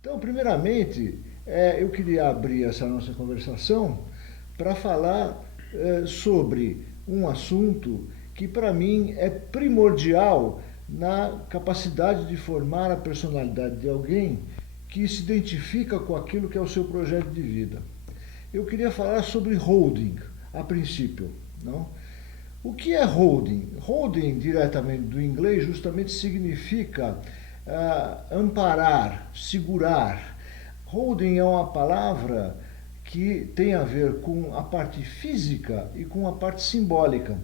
Então, primeiramente, eu queria abrir essa nossa conversação para falar sobre um assunto que, para mim, é primordial na capacidade de formar a personalidade de alguém que se identifica com aquilo que é o seu projeto de vida. Eu queria falar sobre holding, a princípio, não? O que é holding? Holding, diretamente do inglês, justamente significa amparar, segurar. Holding é uma palavra que tem a ver com a parte física e com a parte simbólica.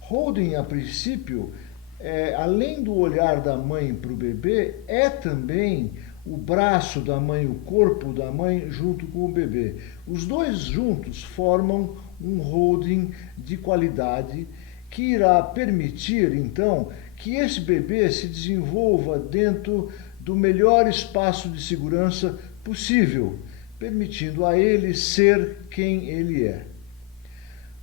Holding, a princípio, além do olhar da mãe para o bebê, é também o braço da mãe, o corpo da mãe junto com o bebê. Os dois juntos formam um holding de qualidade que irá permitir, então, que esse bebê se desenvolva dentro do melhor espaço de segurança possível, permitindo a ele ser quem ele é.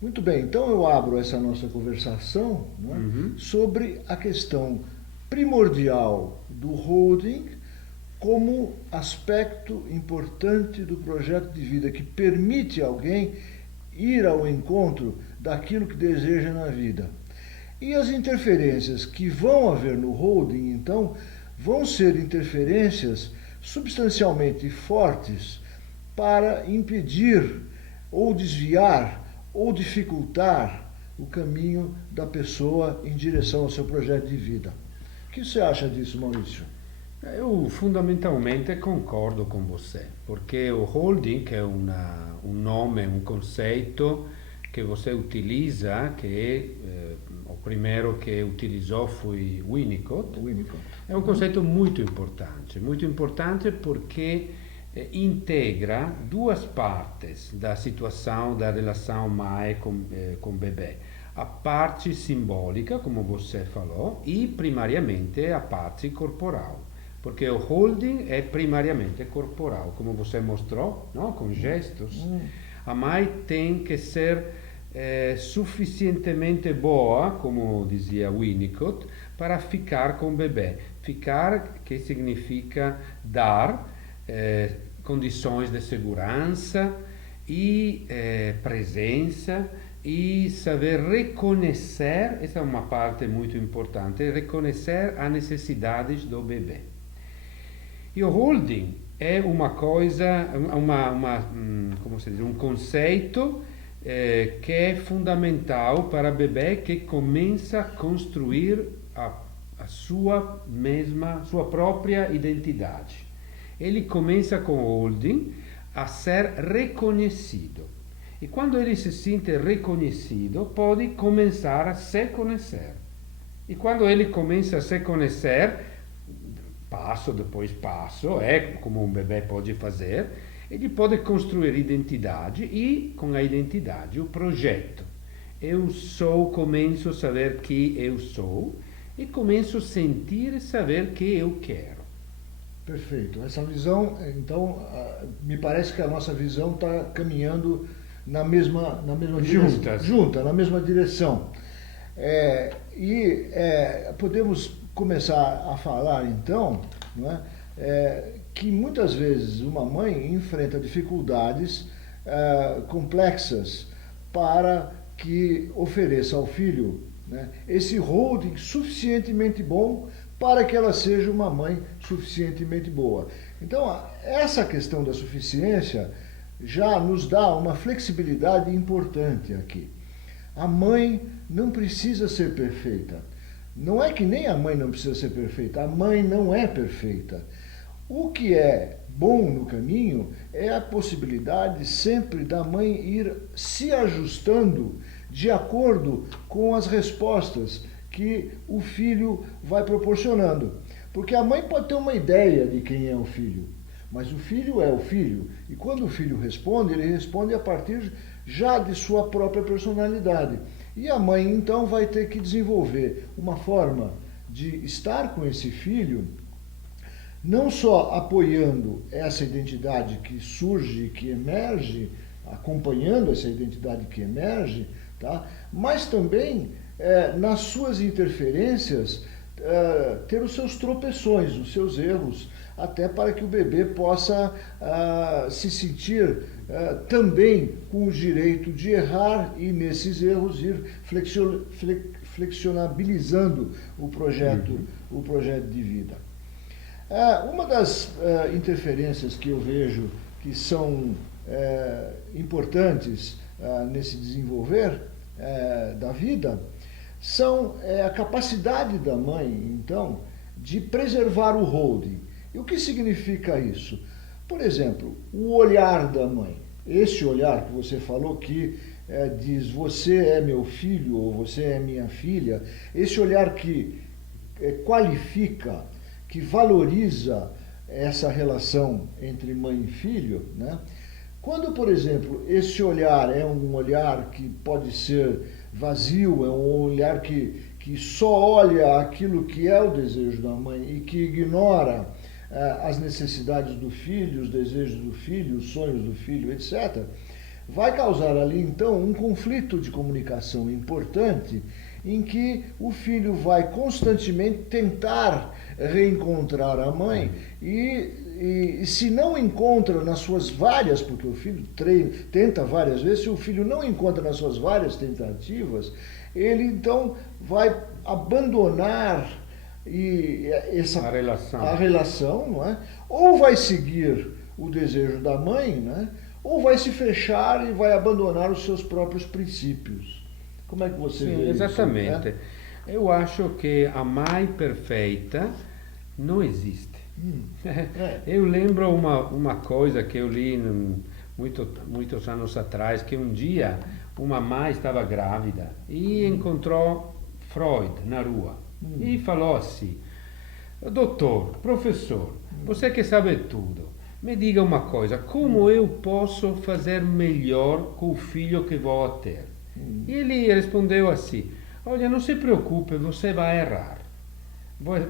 Muito bem, então eu abro essa nossa conversação, né, sobre a questão primordial do holding como aspecto importante do projeto de vida que permite alguém ir ao encontro daquilo que deseja na vida. E as interferências que vão haver no holding, então, vão ser interferências substancialmente fortes para impedir ou desviar ou dificultar o caminho da pessoa em direção ao seu projeto de vida. O que você acha disso, Maurício? Eu fundamentalmente concordo com você, porque o holding é um nome, um conceito que você utiliza, o primeiro que utilizou foi Winnicott. Winnicott. É um conceito muito importante porque integra duas partes da situação da relação mãe com bebê. A parte simbólica, como você falou, e primariamente a parte corporal. Porque o holding é primariamente corporal, como você mostrou, não? Com gestos. A mãe tem que ser suficientemente boa, como dizia Winnicott, para ficar com o bebê. Ficar, que significa dar condições de segurança e presença e saber reconhecer, essa é uma parte muito importante, reconhecer as necessidades do bebê. E o holding é uma coisa, como se diz, um conceito que é fundamental para o bebê que começa a construir a sua própria identidade. Ele começa com o holding a ser reconhecido. E quando ele se sente reconhecido, pode começar a se conhecer. E quando ele começa a se conhecer, passo depois passo, como um bebê pode fazer, ele pode construir identidade e, com a identidade, o projeto. Começo a saber que eu sou e começo a sentir e saber que eu quero. Perfeito. Essa visão, então, me parece que a nossa visão está caminhando na mesma Juntas. Junta, na mesma direção. Podemos começar a falar, então, não é, que muitas vezes uma mãe enfrenta dificuldades complexas para que ofereça ao filho, né, esse holding suficientemente bom para que ela seja uma mãe suficientemente boa. Então, essa questão da suficiência já nos dá uma flexibilidade importante aqui. A mãe não precisa ser perfeita. Não é que nem a mãe não precisa ser perfeita, a mãe não é perfeita. O que é bom no caminho é a possibilidade sempre da mãe ir se ajustando de acordo com as respostas que o filho vai proporcionando. Porque a mãe pode ter uma ideia de quem é o filho, mas o filho é o filho. E quando o filho responde, ele responde a partir já de sua própria personalidade. E a mãe, então, vai ter que desenvolver uma forma de estar com esse filho, não só apoiando essa identidade que surge, que emerge, acompanhando essa identidade que emerge, tá? Mas também nas suas interferências ter os seus tropeções, os seus erros, até para que o bebê possa se sentir também com o direito de errar e, nesses erros, ir flexionabilizando o projeto de vida. Uma das interferências que eu vejo que são importantes nesse desenvolver da vida são a capacidade da mãe, então, de preservar o holding. E o que significa isso? Por exemplo, o olhar da mãe. Esse olhar que você falou que diz você é meu filho ou você é minha filha, esse olhar que qualifica, que valoriza essa relação entre mãe e filho, né? Quando, por exemplo, esse olhar é um olhar que pode ser vazio, é um olhar que só olha aquilo que é o desejo da mãe e que ignora as necessidades do filho, os desejos do filho, os sonhos do filho, etc., vai causar ali, então, um conflito de comunicação importante em que o filho vai constantemente tentar reencontrar a mãe e se não encontra nas suas várias, porque o filho tenta várias vezes, se o filho não encontra nas suas várias tentativas, ele então vai abandonar a relação, não é? Ou vai seguir o desejo da mãe, né? Ou vai se fechar e vai abandonar os seus próprios princípios. Como é que você vê exatamente. Isso, né? Eu acho que a mãe perfeita não existe. Eu lembro uma coisa que eu li muitos anos atrás, que um dia uma mãe estava grávida e encontrou Freud na rua e falou assim: doutor, professor, você que sabe tudo, me diga uma coisa, como eu posso fazer melhor com o filho que vou ter? E ele respondeu assim: olha, não se preocupe, você vai errar.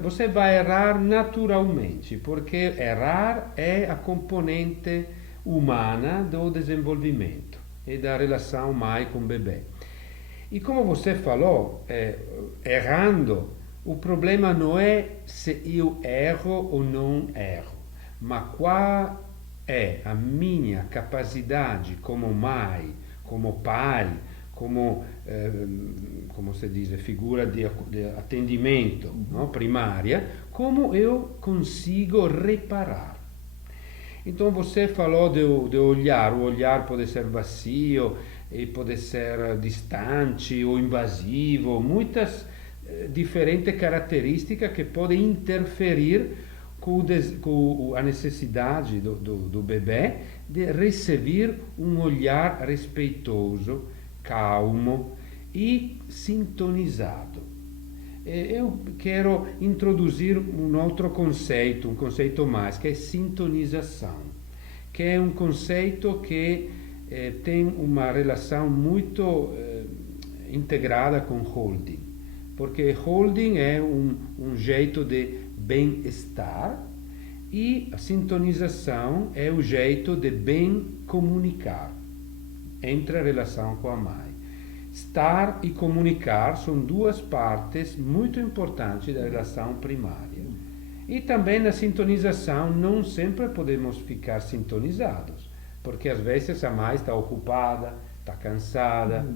Você vai errar naturalmente, porque errar é a componente humana do desenvolvimento e da relação mãe com bebê. E como você falou, errando, o problema não é se eu erro ou não erro, mas qual é a minha capacidade como mãe, como pai, como se diz, figura de atendimento, não? Primária, como eu consigo reparar. Então você falou de olhar, o olhar pode ser vazio, e pode ser distante ou invasivo, muitas diferentes características que podem interferir com a necessidade do bebê de receber um olhar respeitoso, calmo e sintonizado. Eu quero introduzir um outro conceito, um conceito mais, que é sintonização, que é um conceito que tem uma relação muito integrada com holding, porque holding é um jeito de bem-estar e a sintonização é o jeito de bem comunicar entre a relação com a mãe. Estar e comunicar são duas partes muito importantes da relação primária. E também na sintonização não sempre podemos ficar sintonizados, porque às vezes a mãe está ocupada, está cansada,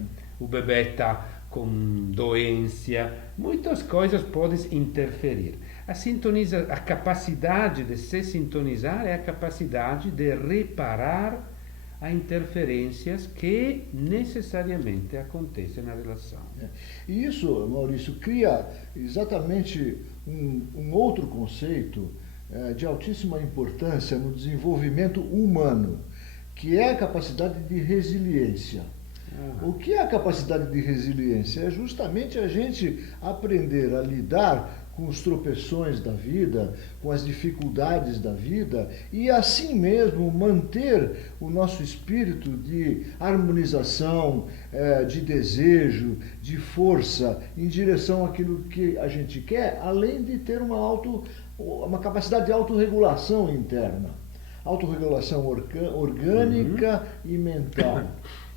o bebê está com doença, muitas coisas podem interferir. A capacidade de se sintonizar é a capacidade de reparar as interferências que necessariamente acontecem na relação. E isso, Maurício, cria exatamente um outro conceito de altíssima importância no desenvolvimento humano, que é a capacidade de resiliência. O que é a capacidade de resiliência? É justamente a gente aprender a lidar com os tropeções da vida, com as dificuldades da vida e assim mesmo manter o nosso espírito de harmonização, de desejo, de força em direção àquilo que a gente quer, além de ter uma capacidade de autorregulação interna, autorregulação orgânica e mental.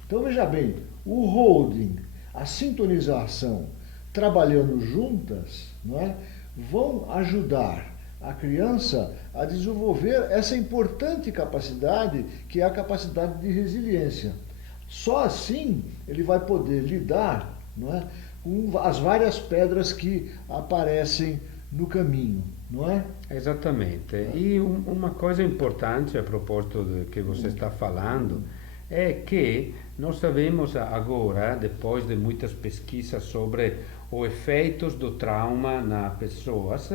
Então veja bem, o holding, a sintonização, trabalhando juntas, não é? vão ajudar a criança a desenvolver essa importante capacidade, que é a capacidade de resiliência. Só assim ele vai poder lidar, não é, com as várias pedras que aparecem no caminho, não é? Exatamente. E uma coisa importante a propósito do que você está falando é que nós sabemos agora, depois de muitas pesquisas sobre os efeitos do trauma nas pessoas,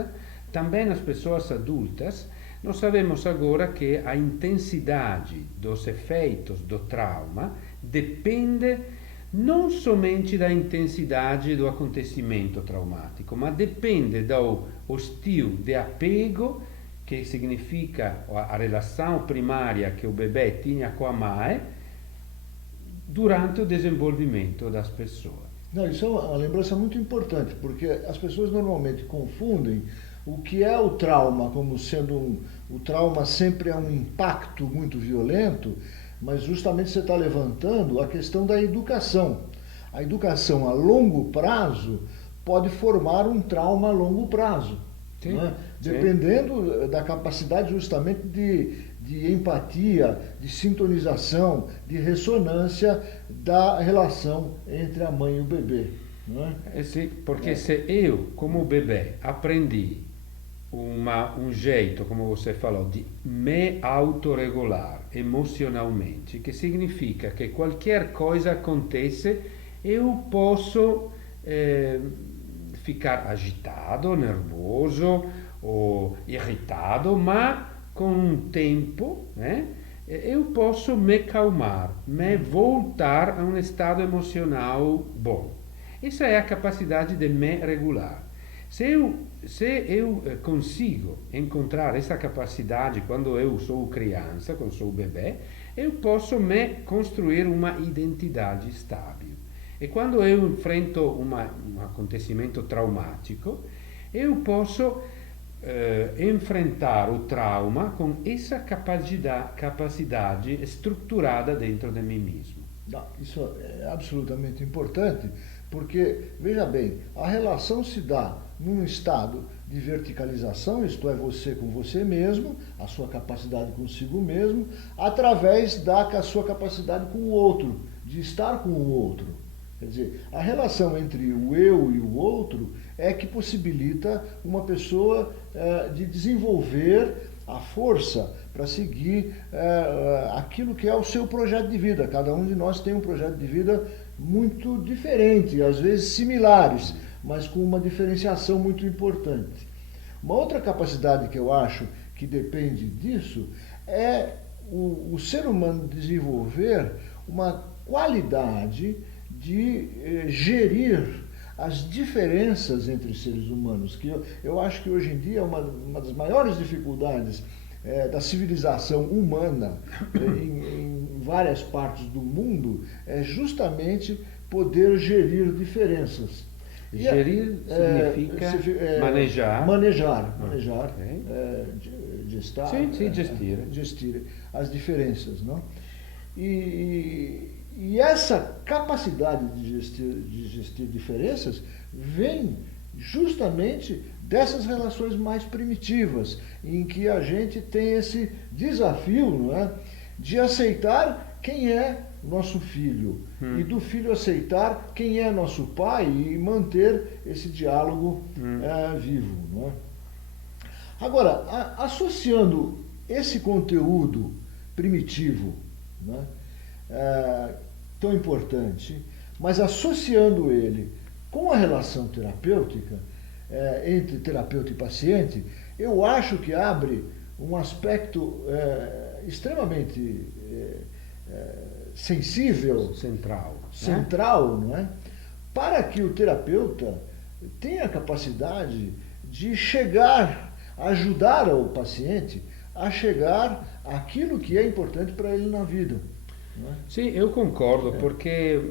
também nas pessoas adultas, nós sabemos agora que a intensidade dos efeitos do trauma depende não somente da intensidade do acontecimento traumático, mas depende do estilo de apego, que significa a relação primária que o bebê tinha com a mãe durante o desenvolvimento das pessoas. Não, isso é uma lembrança muito importante, porque as pessoas normalmente confundem o que é o trauma como sendo o trauma sempre é um impacto muito violento, mas justamente você está levantando a questão da educação. A educação a longo prazo pode formar um trauma a longo prazo, Sim, né? sim. Dependendo da capacidade justamente de empatia, de sintonização, de ressonância da relação entre a mãe e o bebê. Não é? Porque se eu, como bebê, aprendi um jeito, como você falou, de me autoregular emocionalmente, que significa que qualquer coisa acontece, eu posso ficar agitado, nervoso ou irritado, mas com um tempo, né, eu posso me calmar, me voltar a um estado emocional bom. Essa é a capacidade de me regular. Se eu consigo encontrar essa capacidade quando eu sou criança, quando sou bebê, eu posso me construir uma identidade estável. E quando eu enfrento um acontecimento traumático, eu posso enfrentar o trauma com essa capacidade estruturada dentro de mim mesmo. Isso é absolutamente importante, porque, veja bem, a relação se dá num estado de verticalização, isto é, você com você mesmo, a sua capacidade consigo mesmo, através da sua capacidade com o outro, de estar com o outro. Quer dizer, a relação entre o eu e o outro é que possibilita uma pessoa de desenvolver a força para seguir aquilo que é o seu projeto de vida. Cada um de nós tem um projeto de vida muito diferente, às vezes similares, mas com uma diferenciação muito importante. Uma outra capacidade que eu acho que depende disso é o ser humano desenvolver uma qualidade de gerir as diferenças entre seres humanos, que eu acho que hoje em dia é uma das maiores dificuldades da civilização humana em várias partes do mundo, é justamente poder gerir diferenças. Gerir significa manejar. Manejar. Okay. Gestar. Sim, gestire. Gestire as diferenças, não? E essa capacidade de gestir diferenças vem justamente dessas relações mais primitivas, em que a gente tem esse desafio, não é, de aceitar quem é nosso filho e do filho aceitar quem é nosso pai e manter esse diálogo vivo. Não é? Agora, associando esse conteúdo primitivo, não é, tão importante, mas associando ele com a relação terapêutica, entre terapeuta e paciente, eu acho que abre um aspecto extremamente sensível, central, não é? Para que o terapeuta tenha a capacidade de chegar, ajudar o paciente a chegar àquilo que é importante para ele na vida. Não é? Sim, eu concordo, porque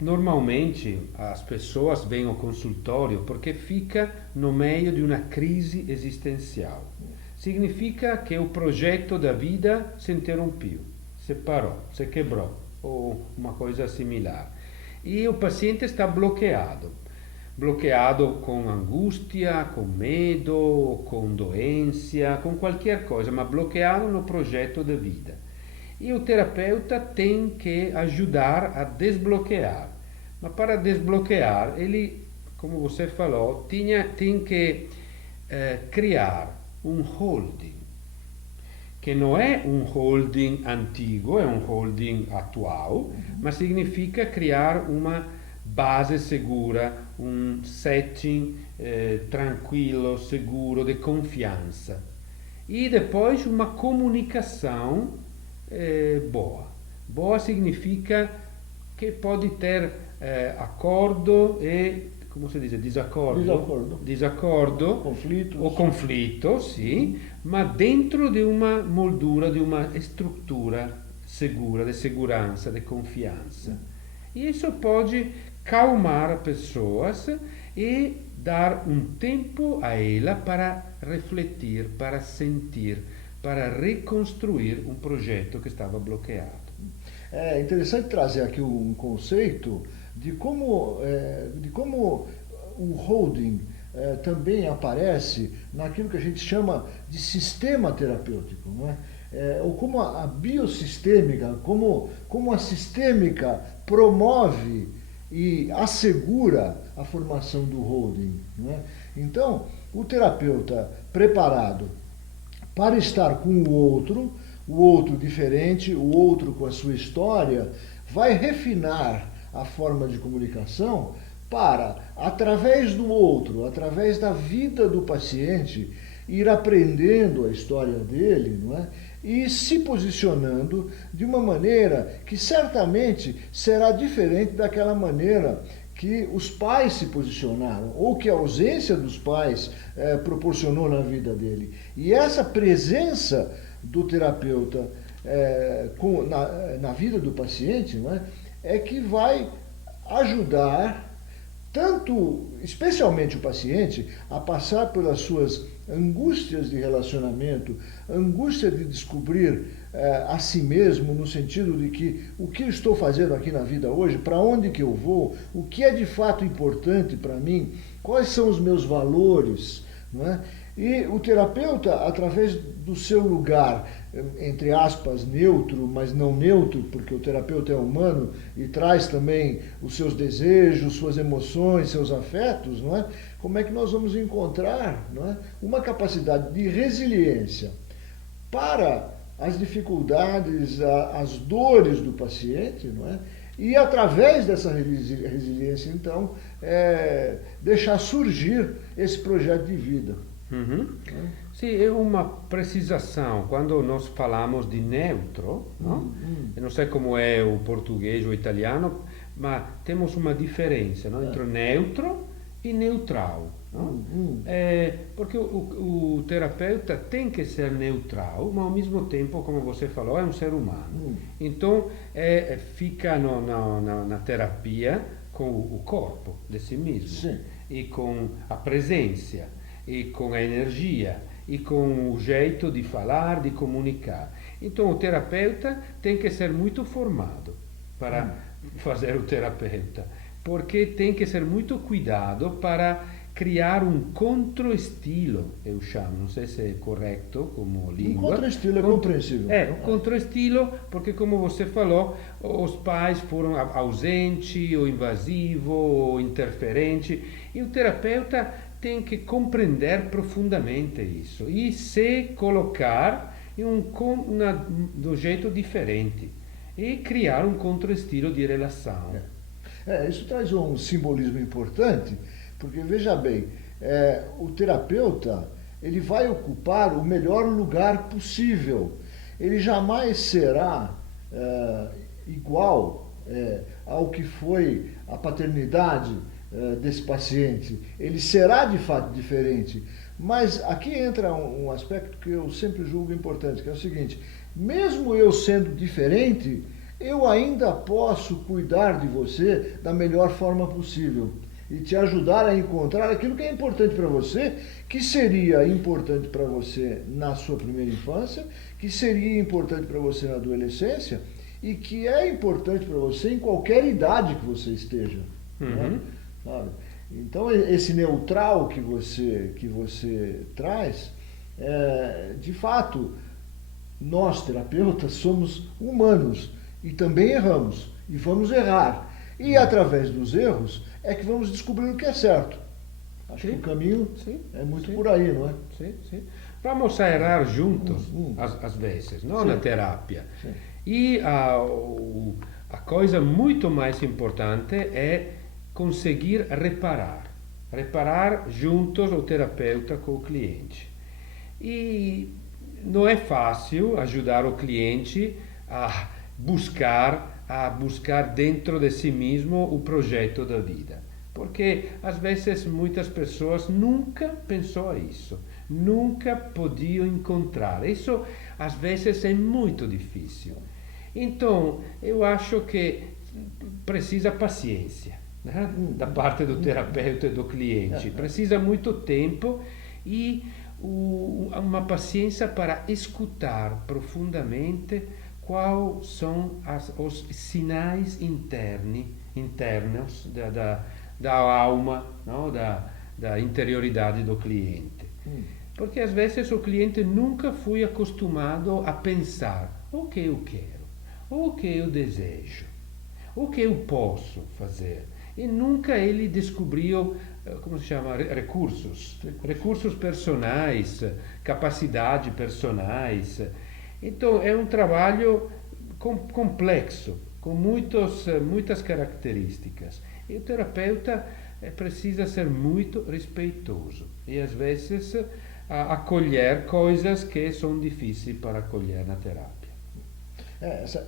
normalmente as pessoas vêm ao consultório porque fica no meio de uma crise existencial. Significa que o projeto da vida se interrompeu, se parou, se quebrou, ou uma coisa similar. E o paciente está bloqueado. bloqueado com angústia, com medo, com doença, com qualquer coisa, mas bloqueado no projeto de vida. E o terapeuta tem que ajudar a desbloquear. Mas para desbloquear, ele, como você falou, tem que criar um holding, que não é um holding antigo, é um holding atual, mas significa criar uma base segura, um setting tranquilo, seguro, de confiança. E depois uma comunicação boa. Boa significa que pode ter acordo e, como se diz, disaccordo, conflito, sim, mas dentro de uma moldura, de uma estrutura segura, de segurança, de confiança. E isso pode calmar pessoas e dar um tempo a ela para refletir, para sentir, para reconstruir um projeto que estava bloqueado. É interessante trazer aqui um conceito de como o holding também aparece naquilo que a gente chama de sistema terapêutico, não é? Ou como a biossistêmica, como a sistêmica promove e assegura a formação do holding, não é? Então, o terapeuta preparado para estar com o outro diferente, o outro com a sua história, vai refinar a forma de comunicação para, através do outro, através da vida do paciente, ir aprendendo a história dele, não é? E se posicionando de uma maneira que certamente será diferente daquela maneira que os pais se posicionaram, ou que a ausência dos pais proporcionou na vida dele. E essa presença do terapeuta na vida do paciente, não é que vai ajudar tanto, especialmente o paciente, a passar pelas suas angústias de relacionamento, angústia de descobrir a si mesmo, no sentido de que o que eu estou fazendo aqui na vida hoje, para onde que eu vou, o que é de fato importante para mim, quais são os meus valores, não é? E o terapeuta, através do seu lugar, entre aspas, neutro, mas não neutro, porque o terapeuta é humano e traz também os seus desejos, suas emoções, seus afetos, não é? Como é que nós vamos encontrar, não é, uma capacidade de resiliência para as dificuldades, as dores do paciente, não é? E através dessa resiliência, então, deixar surgir esse projeto de vida. Uhum. Sim, é uma precisação. Quando nós falamos de neutro, não? Eu não sei como é o português ou o italiano, mas temos uma diferença, não? Entre neutro e neutral. Não? Porque o terapeuta tem que ser neutral, mas ao mesmo tempo, como você falou, é um ser humano. Então, fica na terapia com o corpo de si mesmo. Sim. E com a presença, e com a energia, e com o jeito de falar, de comunicar. Então, o terapeuta tem que ser muito formado para fazer o terapeuta, porque tem que ser muito cuidado para criar um contraestilo, eu chamo, não sei se é correto como língua. Um contraestilo é compreensível. Contraestilo, porque como você falou, os pais foram ausentes, ou invasivo, ou interferente, e o terapeuta tem que compreender profundamente isso e se colocar do jeito diferente e criar um contraestilo de relação. Isso traz um simbolismo importante, porque veja bem, o terapeuta ele vai ocupar o melhor lugar possível. Ele jamais será igual ao que foi a paternidade desse paciente. Ele será de fato diferente, mas aqui entra um aspecto que eu sempre julgo importante, que é o seguinte: mesmo eu sendo diferente, eu ainda posso cuidar de você da melhor forma possível e te ajudar a encontrar aquilo que é importante para você, que seria importante para você na sua primeira infância, que seria importante para você na adolescência e que é importante para você em qualquer idade que você esteja. Né? Sabe? Então, esse neutral que você traz, de fato, nós, terapeutas, somos humanos e também erramos e vamos errar. E através dos erros é que vamos descobrir o que é certo. Acho que o caminho é muito por aí, não é? Sim, sim. Vamos a errar juntos, às vezes, não na terapia. Sim. E a coisa muito mais importante é conseguir reparar. Reparar juntos o terapeuta com o cliente. E não é fácil ajudar o cliente a buscar dentro de si mesmo o projeto da vida. Porque às vezes muitas pessoas nunca pensou isso, nunca podiam encontrar. Isso às vezes é muito difícil. Então, eu acho que precisa paciência, né? Da parte do terapeuta e do cliente. Precisa muito tempo e uma paciência para escutar profundamente quais são os sinais internos da alma, não? Da interioridade do cliente. Porque às vezes o cliente nunca foi acostumado a pensar o que eu quero, o que eu desejo, o que eu posso fazer. E nunca ele descobriu, como se chama, recursos personais, capacidades personais. Então é um trabalho complexo, com muitas características. E o terapeuta precisa ser muito respeitoso e às vezes acolher coisas que são difíceis para acolher na terapia.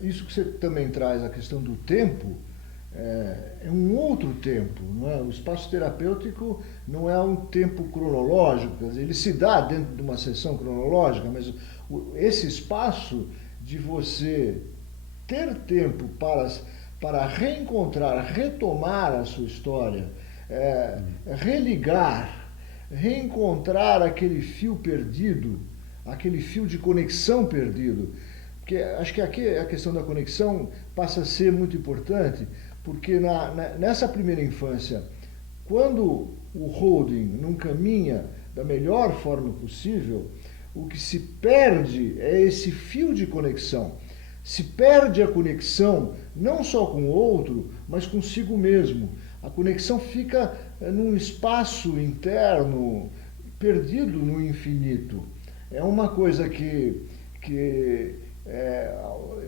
Isso que você também traz, a questão do tempo, é um outro tempo, não é? O espaço terapêutico não é um tempo cronológico, quer dizer, ele se dá dentro de uma sessão cronológica, mas esse espaço de você ter tempo para reencontrar, retomar a sua história, religar, reencontrar aquele fio perdido, aquele fio de conexão perdido. Porque acho que aqui a questão da conexão passa a ser muito importante, porque nessa primeira infância, quando o holding não caminha da melhor forma possível, o que se perde é esse fio de conexão. Se perde a conexão não só com o outro, mas consigo mesmo. A conexão fica num espaço interno, perdido no infinito. É uma coisa que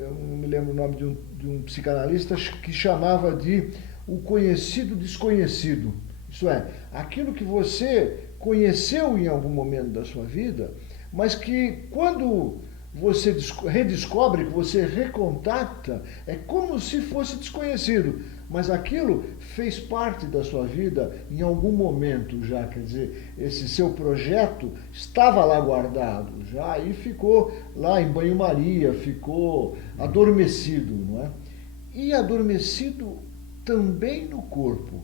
eu não me lembro o nome de um psicanalista que chamava de o conhecido desconhecido. Isso é, aquilo que você conheceu em algum momento da sua vida, mas que quando você redescobre, que você recontacta, é como se fosse desconhecido, mas aquilo fez parte da sua vida em algum momento já, quer dizer, esse seu projeto estava lá guardado já e ficou lá em banho-maria, ficou adormecido, não é? E adormecido também no corpo.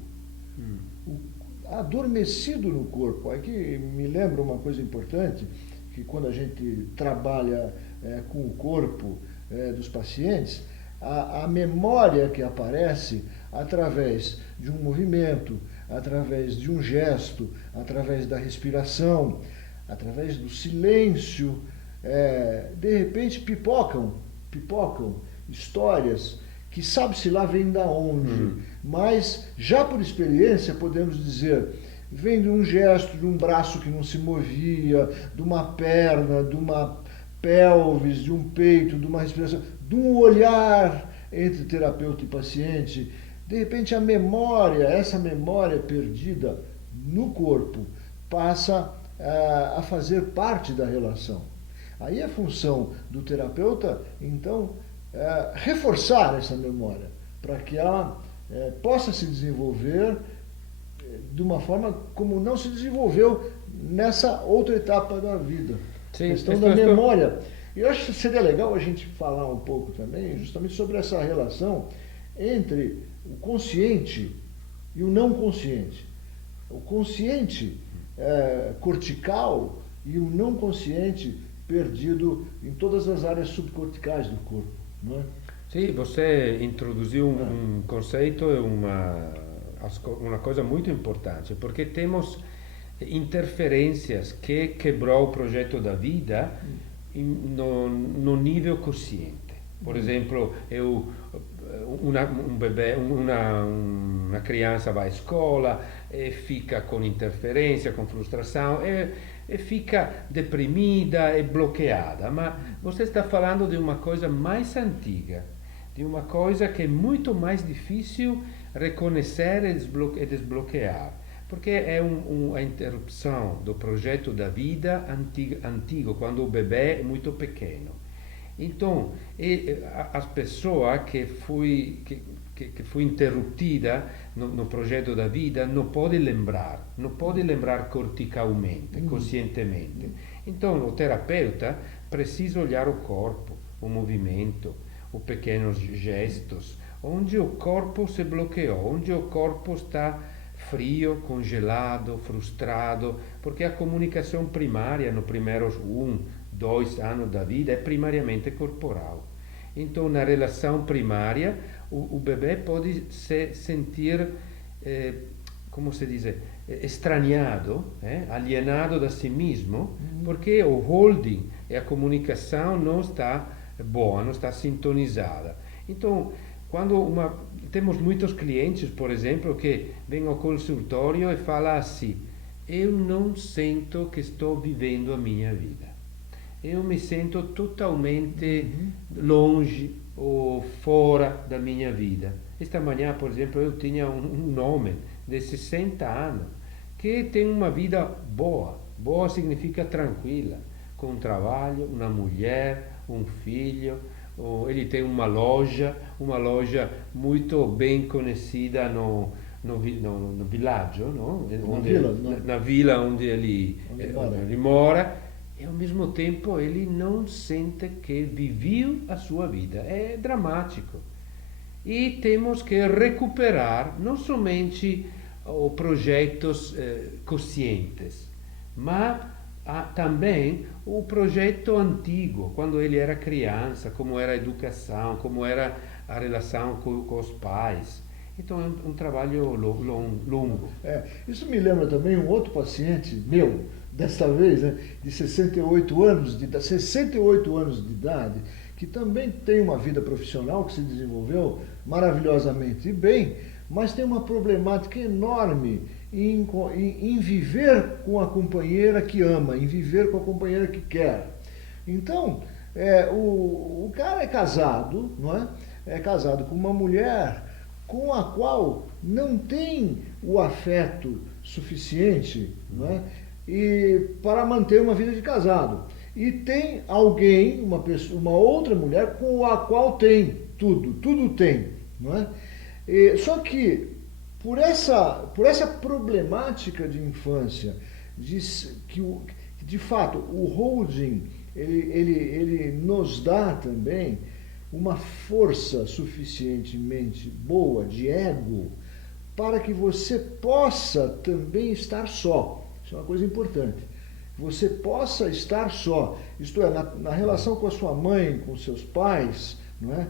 Adormecido no corpo. Aqui me lembra uma coisa importante, que quando a gente trabalha com o corpo dos pacientes, a memória que aparece através de um movimento, através de um gesto, através da respiração, através do silêncio, de repente pipocam histórias que sabe-se lá vem da onde, mas já por experiência podemos dizer, vem de um gesto, de um braço que não se movia, de uma perna, de uma pelvis, de um peito, de uma respiração, de um olhar entre terapeuta e paciente. De repente a memória, essa memória perdida no corpo, passa a fazer parte da relação. Aí a função do terapeuta, então, reforçar essa memória, para que ela possa se desenvolver de uma forma como não se desenvolveu nessa outra etapa da vida. Sim, a questão da memória. E eu acho que seria legal a gente falar um pouco também justamente sobre essa relação entre o consciente e o não consciente. O consciente cortical e o não consciente perdido em todas as áreas subcorticais do corpo. Não é? Sim, você introduziu um conceito e uma coisa muito importante, porque temos interferências que quebrou o projeto da vida no nível consciente. Por exemplo, um bebê, uma criança vai à escola e fica com interferência, com frustração e fica deprimida e bloqueada. Mas você está falando de uma coisa mais antiga, de uma coisa que é muito mais difícil reconhecer e desbloquear, porque é a interrupção do projeto da vida antigo, quando o bebê é muito pequeno. Então, as pessoas que foi interrompida no projeto da vida não pode lembrar corticalmente, conscientemente. Então, o terapeuta precisa olhar o corpo, o movimento, os pequenos gestos, onde o corpo se bloqueou, onde o corpo está frio, congelado, frustrado, porque a comunicação primária nos primeiros 2 anos da vida é primariamente corporal. Então, na relação primária, o bebê pode se sentir, como se diz, estranhado, alienado da si mesmo, porque o holding e a comunicação não está boa, não está sintonizada. Então, temos muitos clientes, por exemplo, que vêm ao consultório e falam assim: eu não sinto que estou vivendo a minha vida. Eu me sinto totalmente longe ou fora da minha vida. Esta manhã, por exemplo, eu tinha um homem de 60 anos que tem uma vida boa. Boa significa tranquila, com um trabalho, uma mulher, um filho. Ele tem uma loja muito bem conhecida no villaggio, no? Na vila onde ele mora. E ao mesmo tempo ele não sente que viveu a sua vida. É dramático. E temos que recuperar não somente os projetos conscientes, mas também o projeto antigo, quando ele era criança, como era a educação, como era a relação com os pais. Então é um trabalho longo. Isso me lembra também um outro paciente meu, desta vez, né, de 68 anos de idade, que também tem uma vida profissional que se desenvolveu maravilhosamente bem, mas tem uma problemática enorme em viver com a companheira que ama, em viver com a companheira que quer. Então, o cara é casado, não é? É casado com uma mulher com a qual não tem o afeto suficiente, não é? E para manter uma vida de casado. E tem alguém, uma outra mulher com a qual tem tudo tem, não é? Só que por essa problemática de infância, de fato o holding ele nos dá também uma força suficientemente boa de ego para que você possa também estar só. Isso é uma coisa importante. Você possa estar só, isto é, na relação com a sua mãe, com seus pais, não é?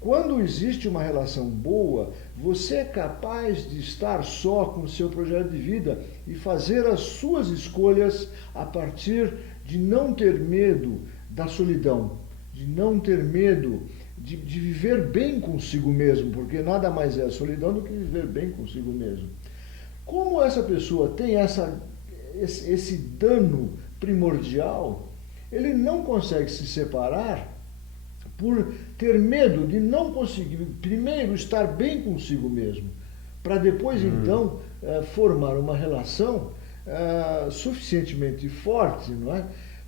Quando existe uma relação boa, você é capaz de estar só com o seu projeto de vida e fazer as suas escolhas a partir de não ter medo da solidão, de não ter medo de viver bem consigo mesmo, porque nada mais é a solidão do que viver bem consigo mesmo. Como essa pessoa tem esse dano primordial, ele não consegue se separar por ter medo de não conseguir, primeiro, estar bem consigo mesmo, para depois, então, formar uma relação suficientemente forte, não é?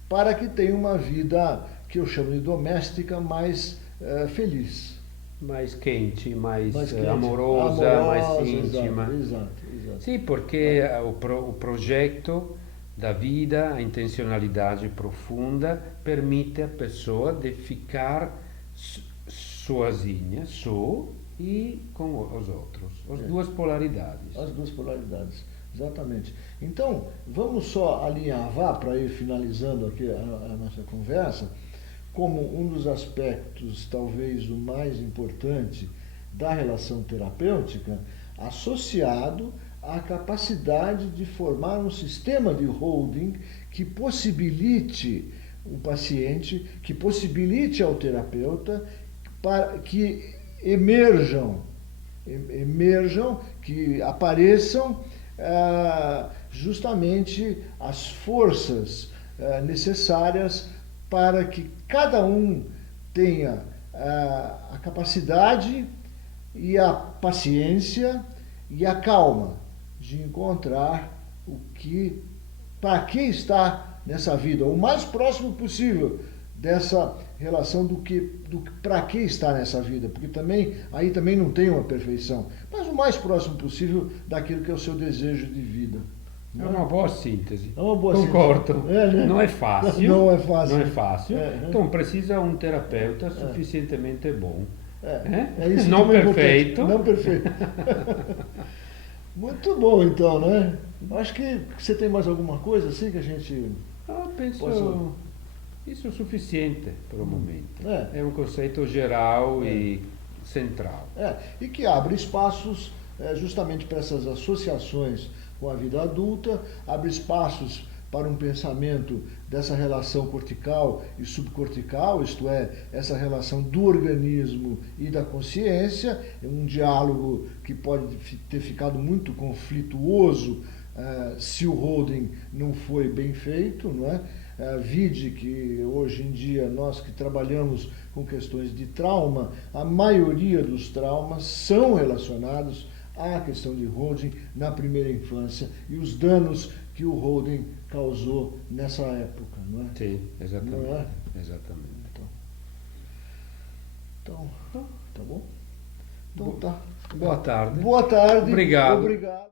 Para que tenha uma vida que eu chamo de doméstica mais feliz. Mais quente, mais amorosa, mais íntima. Exato. Sim, porque o projeto da vida, a intencionalidade profunda, permite a pessoa de ficar sozinha, só, e com os outros. As duas polaridades. As duas polaridades, exatamente. Então, vamos só alinhavar, para ir finalizando aqui a nossa conversa, como um dos aspectos, talvez o mais importante, da relação terapêutica, associado à capacidade de formar um sistema de holding que possibilite o paciente, que possibilite ao terapeuta para que emerjam, que apareçam justamente as forças necessárias para que cada um tenha a capacidade e a paciência e a calma de encontrar para que está nessa vida, o mais próximo possível dessa relação do para que está nessa vida, porque aí também não tem uma perfeição, mas o mais próximo possível daquilo que é o seu desejo de vida. É uma boa síntese. É uma boa Concordo. síntese. Né? Não é fácil. Não é fácil. Não é fácil. Então precisa um terapeuta suficientemente bom. É isso. Não perfeito. Não perfeito. Muito bom, então, né? Acho que você tem mais alguma coisa assim que a gente... Eu penso isso é o suficiente para o momento. É um conceito geral e central. E que abre espaços justamente para essas associações com a vida adulta, abre espaços para um pensamento dessa relação cortical e subcortical, isto é, essa relação do organismo e da consciência, um diálogo que pode ter ficado muito conflituoso se o holding não foi bem feito, não é? Vide que hoje em dia nós que trabalhamos com questões de trauma, a maioria dos traumas são relacionados à questão de holding na primeira infância e os danos que o holding causou nessa época, não é? Sim, exatamente. Não é? Exatamente. Então, tá bom? Então tá. Boa tarde. Boa tarde. Obrigado. Obrigado.